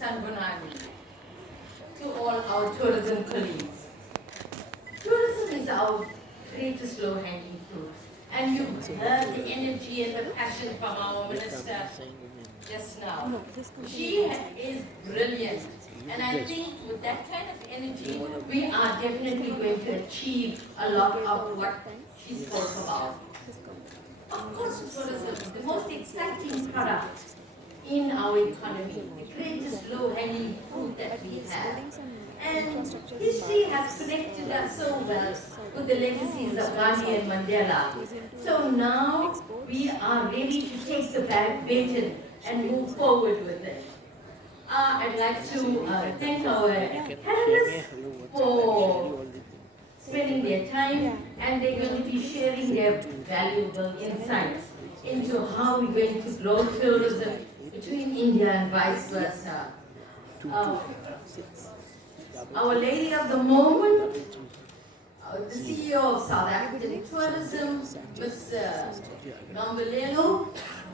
Sanbonani, to all our tourism colleagues. Tourism is our greatest low-hanging fruit. And you've heard the energy and the passion from our minister just now. She is brilliant. And I think with that kind of energy, we are definitely going to achieve a lot of what she spoke about. Of course, tourism, the most exciting product in our economy, the greatest low-hanging fruit that we have. And history has connected us so well with the legacies of Gandhi and Mandela. So now we are ready to take the baton and move forward with it. I'd like to thank our panelists for spending their time, and they're going to be sharing their valuable insights into how we're going to grow tourism between India and vice versa. Our lady of the moment, the CEO of South African Tourism, Ms. Nombolelo.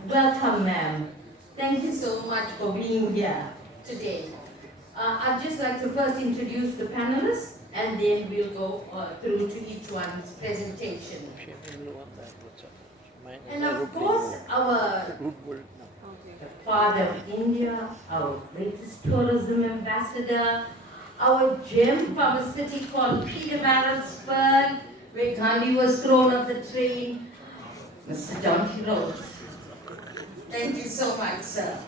Welcome, ma'am. Thank you so much for being here today. I'd just like to first introduce the panelists, and then we'll go through to each one's presentation. And of course, our father of India, our greatest tourism ambassador, our gem from a city called Pietermaritzburg, where Gandhi was thrown off the train, Mr. Donkey Rhodes. Thank you so much, sir.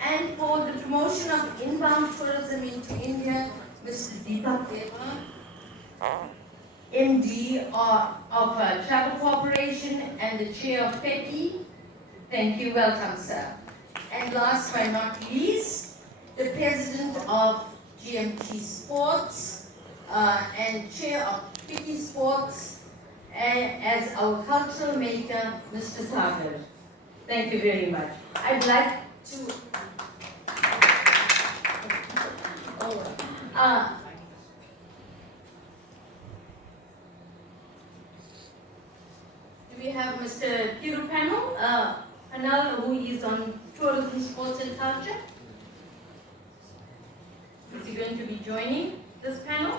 And for the promotion of inbound tourism into India, Mr. Deepak Deva, MD of Travel Corporation and the chair of FETI. Thank you, welcome, sir. And last but not least, the president of GMT Sports and chair of FETI Sports, as our cultural maker, Mr. Sagar. Thank you very much. I'd like to do we have Mr. Panal, who is on tourism, sports and culture? Is he going to be joining this panel?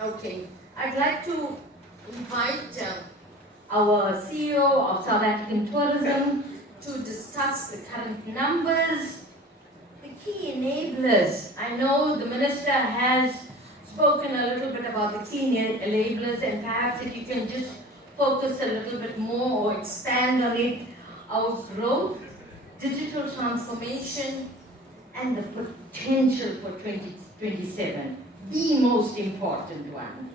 Okay, I'd like to invite our CEO of South African Tourism to discuss the current numbers, the key enablers. I know the Minister has spoken a little bit about the key enablers, and perhaps if you can just focus a little bit more or expand on it, our growth, digital transformation, and the potential for 2027, the most important one.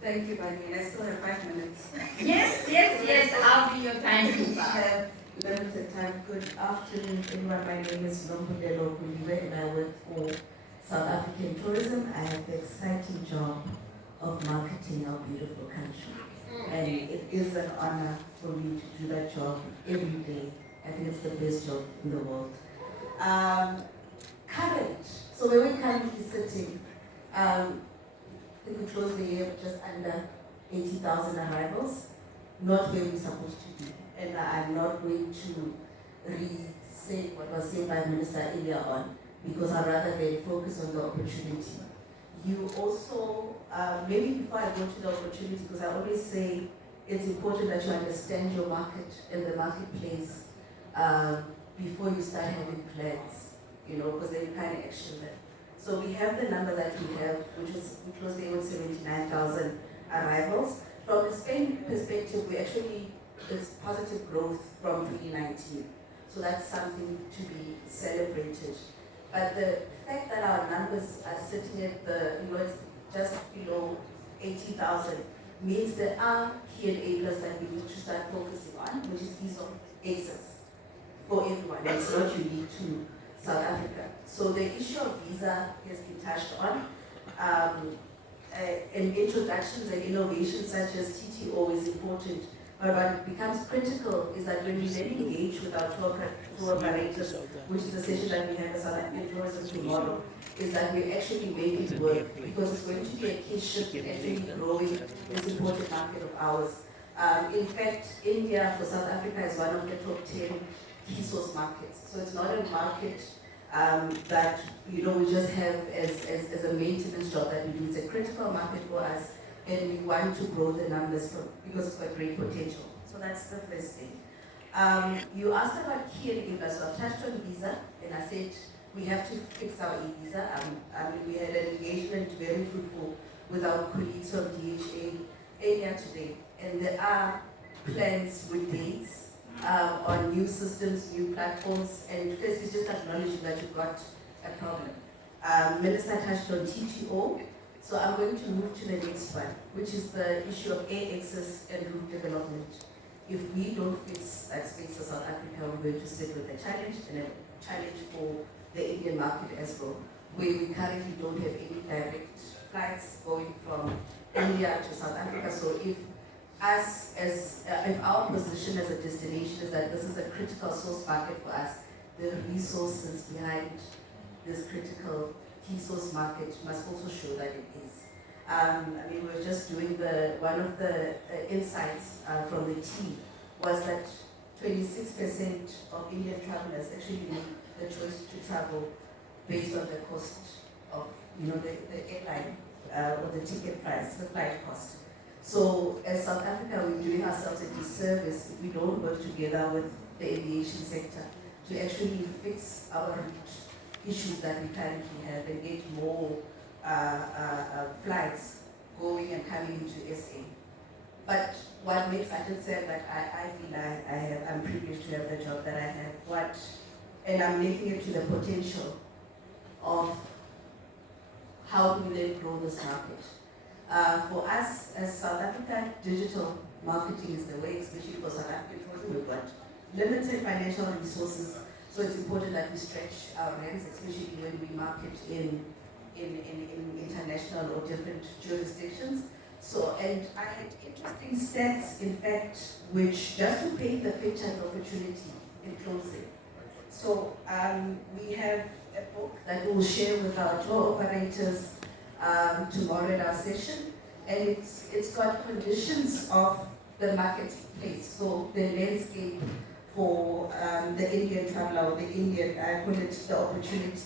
Thank you, Bani, and I still have 5 minutes. Yes, I'll be your timekeeper. We have limited time. Good afternoon, everyone. My name is Nombolelo Guliwe, and I work for South African Tourism. I have the exciting job of marketing our beautiful country. And it is an honor for me to do that job every day. I think it's the best job in the world. Current, so where we're currently sitting, I think we closed the year with just under 80,000 arrivals, not where we're supposed to be. And I'm not going to re-say what was said by Minister earlier on, because I'd rather they focus on the opportunity. You also, maybe before I go to the opportunity, because I always say it's important that you understand your market and the marketplace before you start having plans, because then you kind of action them. So we have the number that we have, which is we closed the year with 79,000 arrivals. From a Spain perspective, it's positive growth from 2019. So that's something to be celebrated. But the fact that our numbers are sitting at it's just below 80,000 means there are key enablers that we need to start focusing on, which is ease of access for everyone. It's not unique to South Africa. So the issue of visa has been touched on. And introductions and innovations such as TTO is important. But what becomes critical is that when we then engage with our tour operators, which is the session that we have at South African Tourism tomorrow, is that we actually make it work, because it's going to be a key shift in actually growing this important market of ours. In fact, India for South Africa is one of the top 10 key source markets. So it's not a market that we just have as a maintenance job that we do. It's a critical market for us, and we want to grow the numbers because it's got great potential. So that's the first thing. You asked about key enablers. So I've touched on visa, and I said we have to fix our e-visa. We had an engagement very fruitful with our colleagues from DHA earlier today, and there are plans with dates on new systems, new platforms, and first is just acknowledging that you've got a problem. Minister touched on TTO, so I'm going to move to the next one, which is the issue of air access and route development. If we don't fix that space for South Africa, we're going to sit with a challenge, and a challenge for the Indian market as well, where we currently don't have any direct flights going from India to South Africa. So if our position as a destination is that this is a critical source market for us, the resources behind this critical key source market must also show that it is. We were just doing one of the insights from the team was that 26% of Indian travelers actually make the choice to travel based on the cost of the airline or the ticket price, the flight cost. So as South Africa, we're doing ourselves a disservice if we don't work together with the aviation sector to actually fix our route issues that we currently have and get more flights going and coming into SA. But what makes Ajit say that I feel I'm privileged to have the job that I have, and I'm linking it to the potential of how do we then grow this market. For us as South Africa, digital marketing is the way, especially for South African tourism. We've got limited financial resources, so it's important that we stretch our hands, especially when we market in international or different jurisdictions. So, and I had interesting stats, in fact, which just to paint the picture and opportunity in closing. So, we have a book that we will share with our tour operators tomorrow at our session, and it's got conditions of the marketplace, so the landscape for the Indian traveler or the Indian, I call it the opportunity.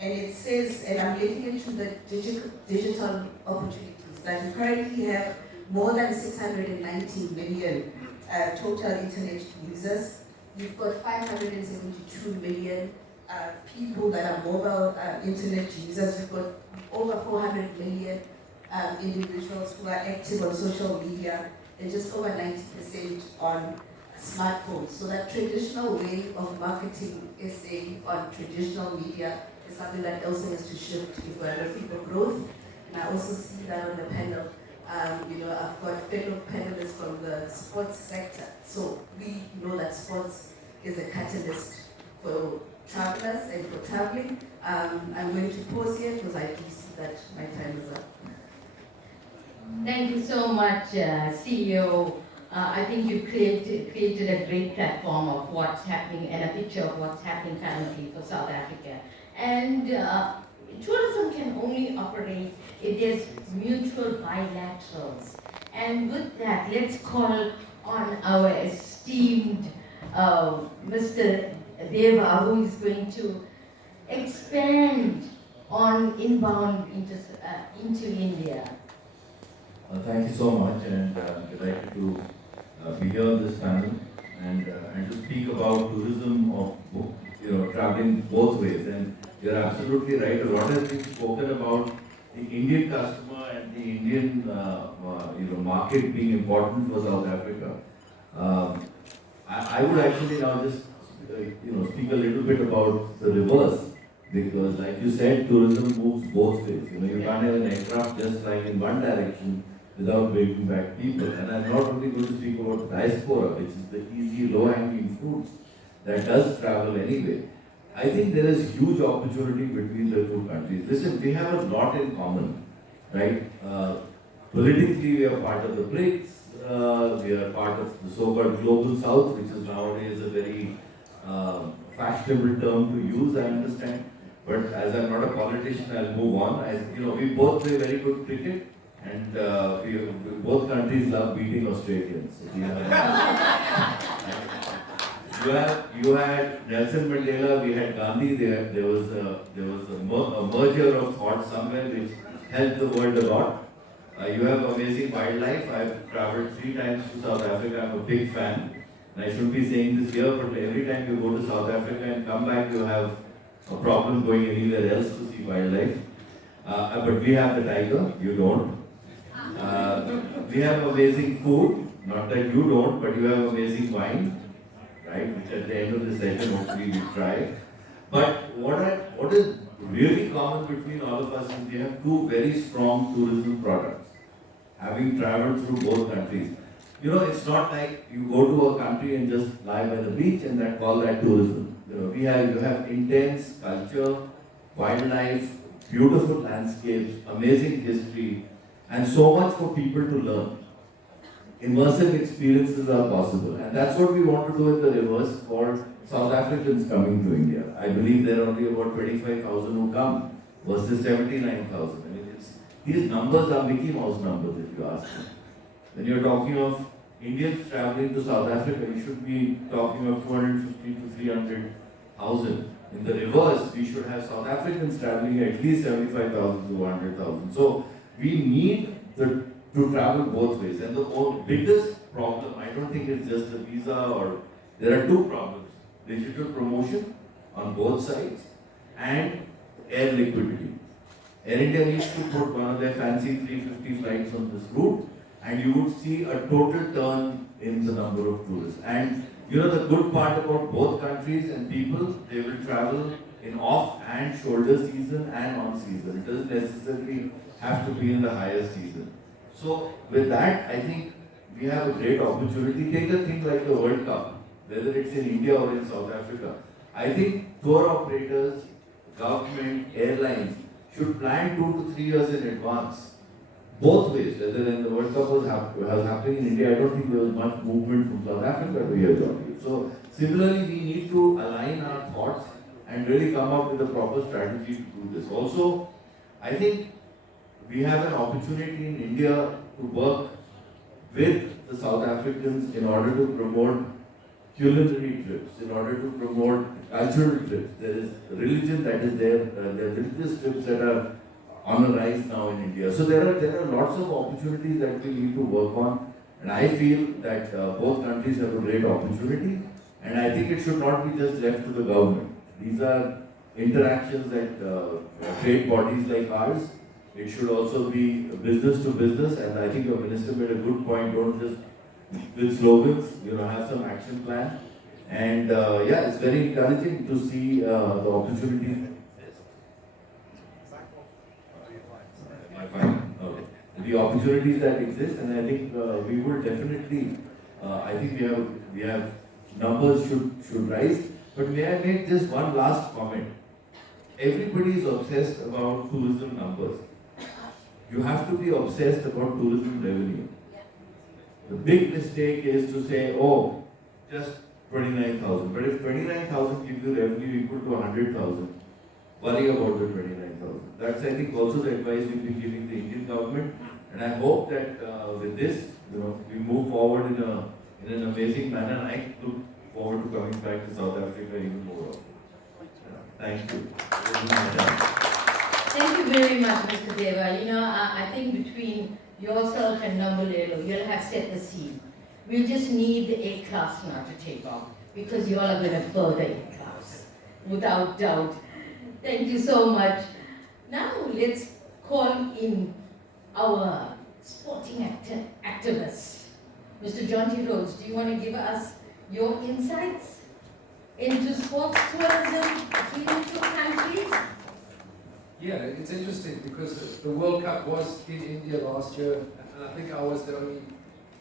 And it says, and I'm linking into the digital opportunities, that we currently have more than 690 million total internet users. We've got 572 million people that are mobile internet users. We've got over 400 million individuals who are active on social media, and just over 90% on smartphones. So that traditional way of marketing SA on traditional media is something that also has to shift if we're looking for growth. And I also see that on the panel. I've got fellow panelists from the sports sector. So we know that sports is a catalyst for travelers and for traveling. I'm going to pause here because I do see that my time is up. Thank you so much, CEO. I think you created a great platform of what's happening and a picture of what's happening currently for South Africa. And tourism can only operate if there's mutual bilaterals. And with that, let's call on our esteemed Mr. Deva, who is going to expand on inbound into India. Thank you so much, and delighted to be here on this panel and to speak about tourism of traveling both ways. And you're absolutely right. A lot has been spoken about the Indian customer and the Indian market being important for South Africa. I would actually now just speak a little bit about the reverse, because like you said, tourism moves both ways. You can't have an aircraft just flying in one direction without bringing back people. And I'm not only going to speak about diaspora, which is the easy, low-hanging fruits that does travel anyway. I think there is huge opportunity between the two countries. Listen, we have a lot in common, right? Politically, we are part of the BRICS. We are part of the so-called Global South, which is nowadays a very fashionable term to use, I understand. But as I'm not a politician, I'll move on. We both play very good cricket. And both countries love beating Australians. So you had Nelson Mandela, we had Gandhi. There was a merger of thought somewhere which helped the world a lot. You have amazing wildlife. I've traveled 3 times to South Africa. I'm a big fan. And I shouldn't be saying this here, but every time you go to South Africa and come back, you have a problem going anywhere else to see wildlife. But we have the tiger, you don't. We have amazing food, not that you don't, but you have amazing wine, right? Which at the end of the session, hopefully we try. But what is really common between all of us is we have 2 very strong tourism products, having traveled through both countries. You know, it's not like you go to a country and just lie by the beach and call that tourism. You know, you have intense culture, wildlife, beautiful landscapes, amazing history, and so much for people to learn. Immersive experiences are possible, and that's what we want to do in the reverse for South Africans coming to India. I believe there are only about 25,000 who come versus 79,000. I mean, these numbers are Mickey Mouse numbers if you ask me. When you're talking of Indians traveling to South Africa, you should be talking of 250 to 300,000. In the reverse, we should have South Africans traveling at least 75,000 to 100,000. So we need to travel both ways. And the biggest problem, I don't think it's just the visa, or there are 2 problems. Digital promotion on both sides and air liquidity. Air India needs to put one of their fancy 350 flights on this route, and you would see a total turn in the number of tourists. And you know the good part about both countries and people, they will travel in off and shoulder season and on season. It doesn't necessarily have to be in the higher season. So with that, I think we have a great opportunity. Take a thing like the World Cup, whether it's in India or in South Africa. I think tour operators, government, airlines should plan 2 to 3 years in advance. Both ways, whether when the World Cup was happening in India, I don't think there was much movement from South Africa to here, Johnny. So similarly, we need to align our thoughts and really come up with a proper strategy to do this. Also, I think we have an opportunity in India to work with the South Africans in order to promote culinary trips, in order to promote cultural trips. There is religion that is there, there are religious trips that are on the rise now in India. So there are lots of opportunities that we need to work on, and I feel that both countries have a great opportunity, and I think it should not be just left to the government. These are interactions that trade bodies like ours. It should also be business to business, and I think your minister made a good point. Don't just with slogans, have some action plan. And yeah, it's very encouraging to see the opportunity. Okay. The opportunities that exist, and I think we will definitely. I think we have numbers should rise. But may I make just one last comment? Everybody is obsessed about tourism numbers. You have to be obsessed about tourism revenue. The big mistake is to say, oh, just 29,000. But if 29,000 gives you revenue equal to 100,000, worry about the 29,000. That's, I think, also the advice we've been giving the Indian government. And I hope that with this, we move forward in an amazing manner. And I look forward to coming back to South Africa even more often. Thank you. Thank you very much, Mr. Deva. I think between yourself and Nambolelo, you'll have set the scene. We'll just need the A-class now to take off, because you all are going to further A-class, without doubt. Thank you so much. Now let's call in our sporting activists. Mr. John T. Rhodes, do you want to give us your insights into sports tourism between the 2 countries? Yeah, it's interesting because the World Cup was in India last year, and I think I was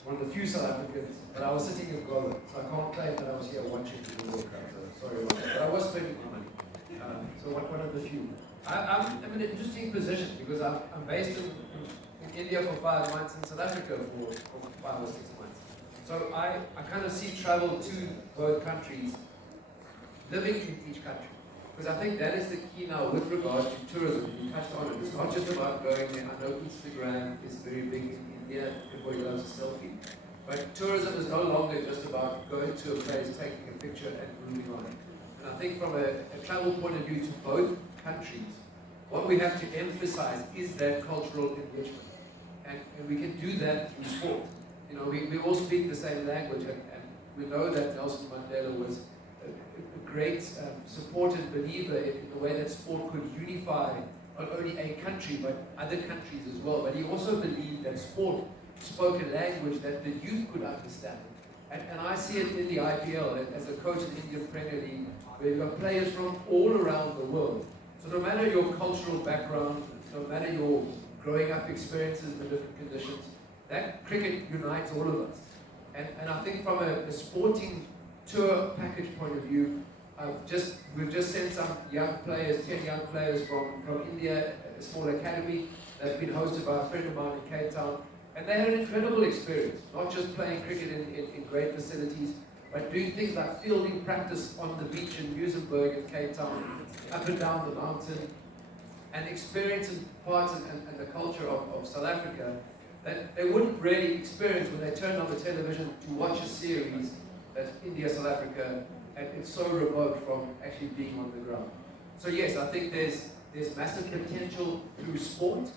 one of the few South Africans, but I was sitting in Goa, so I can't claim that I was here watching the World Cup, so sorry about that. But I was spending my money, so one of the few. I'm in an interesting position because I'm based in India for 5 months, in South Africa for 5 or 6 months. So I kind of see travel to both countries, living in each country. Because I think that is the key now with regards to tourism. You touched on it. It's not just about going there. I know Instagram is very big in India. Everybody loves a selfie. But tourism is no longer just about going to a place, taking a picture and moving on. And I think from a travel point of view to both countries, what we have to emphasize is that cultural enrichment. And we can do that through sport. You know, we all speak the same language, and we know that Nelson Mandela was a great supported believer in the way that sport could unify not only a country but other countries as well. But he also believed that sport spoke a language that the youth could understand. And I see it in the IPL as a coach in the Indian Premier League, where you've got players from all around the world. So no matter your cultural background, no matter your growing up experiences in the different conditions, that cricket unites all of us. And I think from a sporting tour package point of view, we've just sent some young players, 10 young players from India, a small academy that's been hosted by a friend of mine in Cape Town. And they had an incredible experience, not just playing cricket in great facilities, but doing things like fielding practice on the beach in Muizenberg in Cape Town, up and down the mountain, and experiencing parts and the culture of South Africa that they wouldn't really experience when they turned on the television to watch a series that's India-South Africa, and it's so remote from actually being on the ground. So yes, I think there's massive potential through sport,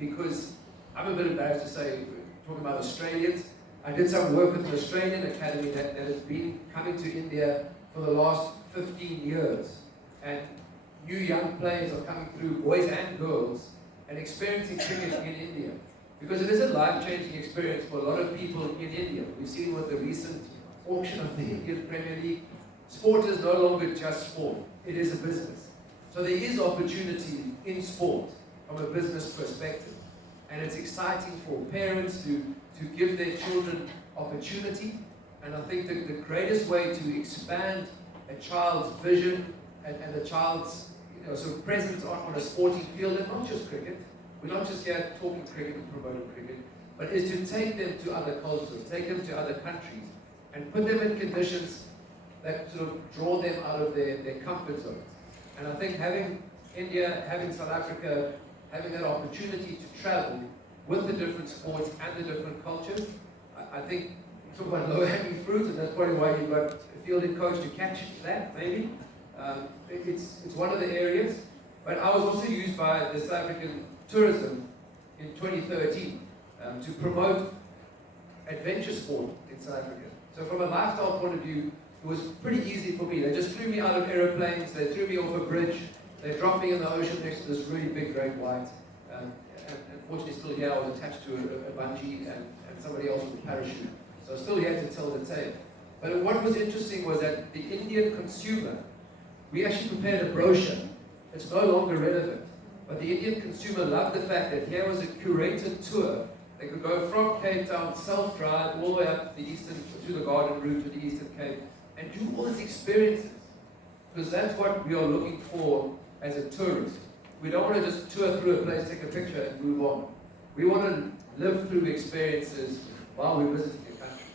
because I'm a bit embarrassed to say, talking about Australians, I did some work with an Australian academy that has been coming to India for the last 15 years. And new young players are coming through, boys and girls, and experiencing cricket in India. Because it is a life-changing experience for a lot of people in India. We've seen with the recent auction of the Indian Premier League, sport is no longer just sport, it is a business. So there is opportunity in sport from a business perspective. And it's exciting for parents to give their children opportunity. And I think that the greatest way to expand a child's vision and a child's sort of presence on a sporting field, and not just cricket, we're not just here talking cricket and promoting cricket, but is to take them to other cultures, take them to other countries, and put them in conditions that sort of draw them out of their comfort zones. And I think having India, having South Africa, having that opportunity to travel with the different sports and the different cultures, I think you talk about low-hanging fruit, and that's probably why you've got a fielding coach to catch that, maybe. It's one of the areas. But I was also used by the South African Tourism in 2013 to promote adventure sport in South Africa. So from a lifestyle point of view, it was pretty easy for me. They just threw me out of aeroplanes, they threw me off a bridge, they dropped me in the ocean next to this really big great white. And fortunately still here, I was attached to a bungee and somebody else with a parachute. So still here to tell the tale. But what was interesting was that the Indian consumer, we actually prepared a brochure. It's no longer relevant. But the Indian consumer loved the fact that here was a curated tour. They could go from Cape Town, self-drive, all the way up the eastern, to the Garden Route, to the Eastern Cape, and do all these experiences. Because that's what we are looking for as a tourist. We don't want to just tour through a place, take a picture, and move on. We want to live through experiences while we're visiting a country.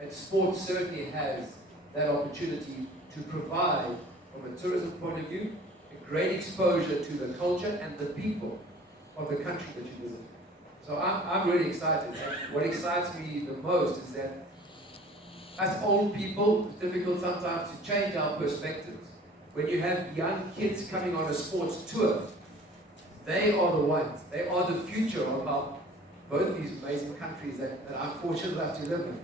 And sport certainly has that opportunity to provide, from a tourism point of view, a great exposure to the culture and the people of the country that you visit. So I'm really excited. And what excites me the most is that as old people, it's difficult sometimes to change our perspectives. When you have young kids coming on a sports tour, they are the ones, they are the future of both these amazing countries that I'm fortunate enough to live in.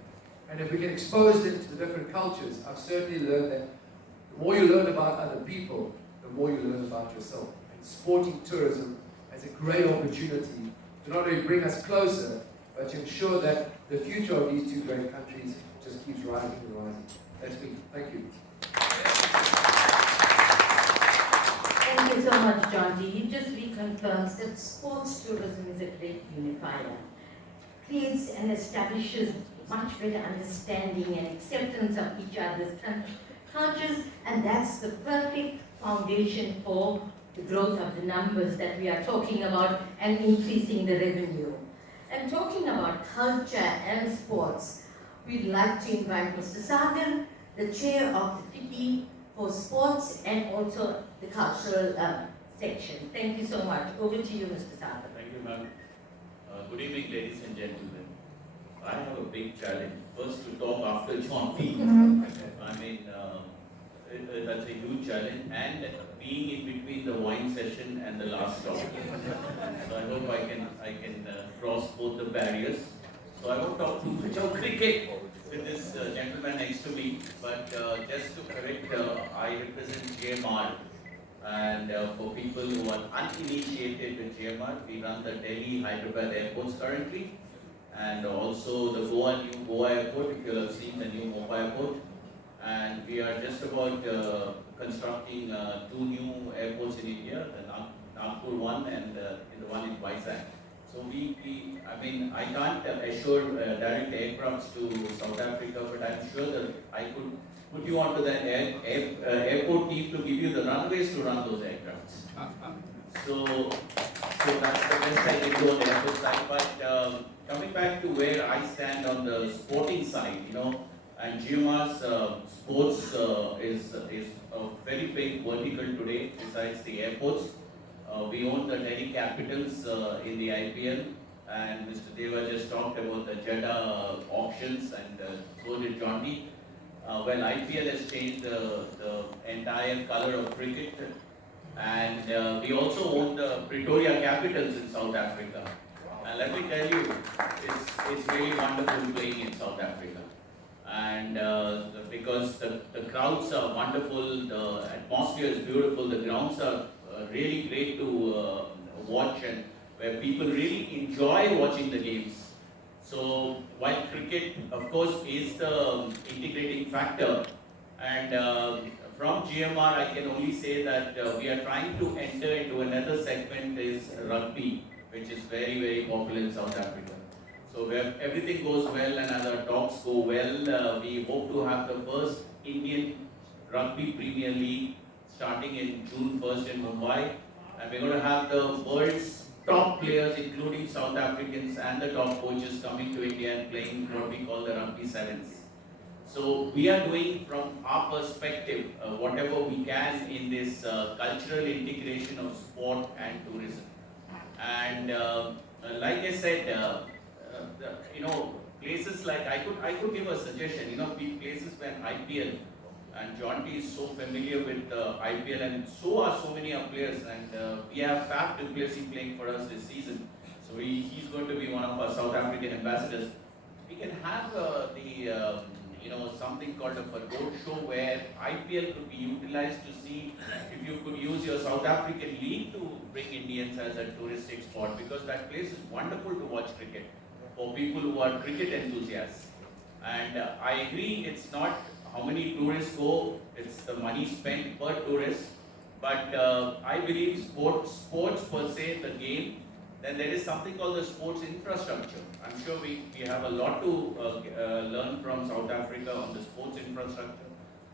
And if we can expose them to the different cultures, I've certainly learned that the more you learn about other people, the more you learn about yourself. And sporting tourism has a great opportunity to not only bring us closer, but to ensure that the future of these two great countries just keeps rising and rising. That's me. Thank you. Thank you so much, John G. You just reconfirmed that sports tourism is a great unifier. Creates and establishes much better understanding and acceptance of each other's cultures, and that's the perfect foundation for the growth of the numbers that we are talking about and increasing the revenue. And talking about culture and sports, we'd like to invite Mr. Sagar, the chair of the FICCI for sports and also the cultural section. Thank you so much. Over to you, Mr. Sadhu. Thank you, ma'am. Good evening, ladies and gentlemen. I have a big challenge. First, to talk after John P. I mean, that's a huge challenge, and being in between the wine session and the last talk. So I hope I can cross both the barriers. So I won't talk too much of cricket with this gentleman next to me, but just to correct, I represent GMR. And for people who are uninitiated with GMR, we run the Delhi Hyderabad airports currently, and also the new Goa airport, if you have seen the new Mopa airport. And we are just about constructing two new airports in India, the Nagpur one and the one in Vizag. So I mean, I can't assure direct aircrafts to South Africa, but I'm sure that I could put you onto the airport team to give you the runways to run those aircrafts. So that's the best I can do on the airport side. But coming back to where I stand on the sporting side, and GMR's sports is a very big vertical today. Besides the airports, we own the Delhi Capitals in the IPL, and Mr. Deva just talked about the Jeddah auctions, and so did John D. Well, IPL has changed the entire color of cricket, and we also own the Pretoria Capitals in South Africa. And let me tell you, it's really wonderful playing in South Africa. And because the crowds are wonderful, the atmosphere is beautiful, the grounds are really great to watch, and where people really enjoy watching the games. So while cricket, of course, is the integrating factor, and from GMR, I can only say that we are trying to enter into another segment is rugby, which is very, very popular in South Africa. So where everything goes well and as our talks go well, we hope to have the first Indian Rugby Premier League starting in June 1st in Mumbai, and we're going to have the world's top players, including South Africans and the top coaches, coming to India and playing what we call the Rugby Sevens. So we are doing from our perspective whatever we can in this cultural integration of sport and tourism. And like I said, places like I could give a suggestion. Places when IPL, and John T is so familiar with IPL, and so are so many players, and we have Faf du Plessis playing for us this season. So he's going to be one of our South African ambassadors. We can have something called a road show where IPL could be utilized to see if you could use your South African league to bring Indians as a touristic spot, because that place is wonderful to watch cricket for people who are cricket enthusiasts. And I agree, it's not how many tourists go, it's the money spent per tourist. But I believe sports per se, the game, then there is something called the sports infrastructure. I'm sure we have a lot to learn from South Africa on the sports infrastructure.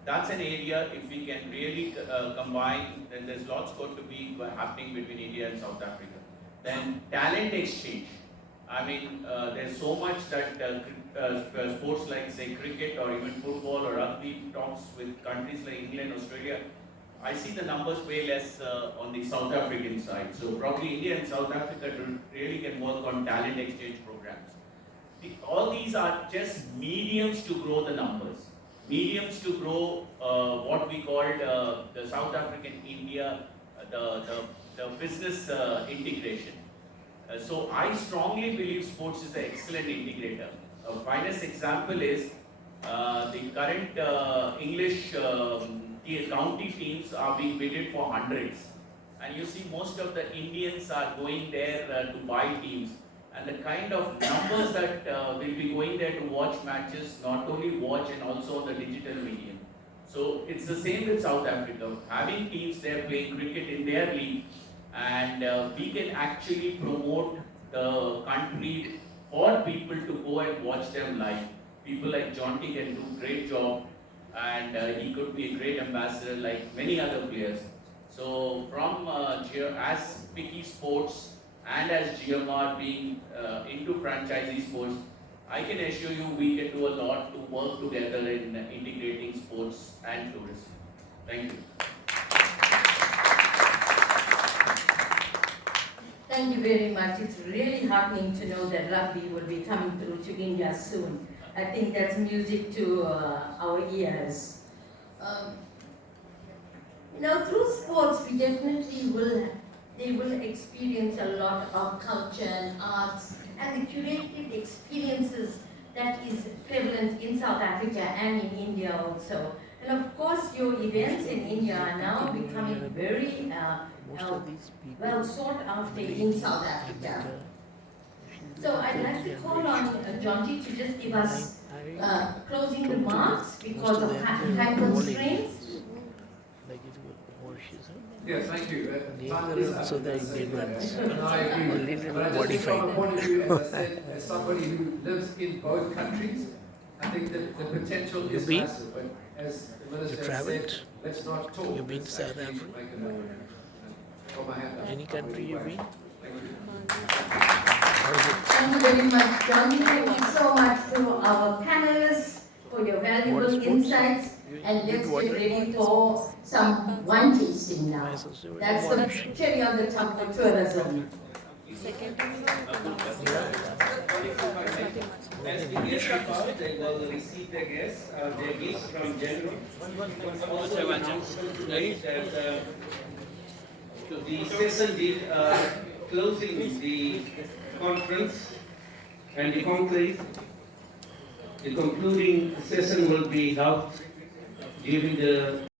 That's an area, if we can really combine, then there's lots going to be happening between India and South Africa. Then talent exchange. I mean, there's so much that sports like, say, cricket or even football or rugby talks with countries like England, Australia. I see the numbers way less on the South African side. So probably India and South Africa really can work on talent exchange programs. All these are just mediums to grow the numbers. Mediums to grow what we called the South African India, the business integration. So I strongly believe sports is an excellent integrator. A finest example is the current English county teams are being bidded for hundreds. And you see most of the Indians are going there to buy teams. And the kind of numbers that will be going there to watch matches, not only watch and also on the digital medium. So it's the same with South Africa. Having teams there playing cricket in their league, and we can actually promote the country for people to go and watch them live. People like John T can do a great job, and he could be a great ambassador like many other players. So from as Picky Sports and as GMR being into franchisee sports, I can assure you we can do a lot to work together in integrating sports and tourism. Thank you. Thank you very much. It's really heartening to know that rugby will be coming through to India soon. I think that's music to our ears. Through sports, we definitely will experience a lot of culture and arts and the curated experiences that is prevalent in South Africa and in India also. And of course, your events in India are now becoming very well sought after in South Africa. So I'd like to call on Jonty to just give us closing remarks because of time constraints. Yeah, thank you. They Time were is up, also the as, Indian ones. and I agree. Only little But I just think from a modified. point of view, as I said, as somebody who lives in both countries, I think that the potential is You've been? massive. But as the minister You has travelled? said, let's not talk. You've been to let's South actually Africa? make it happen. Got my hand up. Any country you've been? Thank you. How is it? Thank you very much, Jonty. Thank you so much to our panelists for your valuable Water sports? insights. And let's get ready for some wine tasting now. Nice also. That's the cherry on the top for tourism. As the guests are out, they will receive their gifts from General. Also, I want to note that the session closing the conference and the conclave, the concluding session will be held during the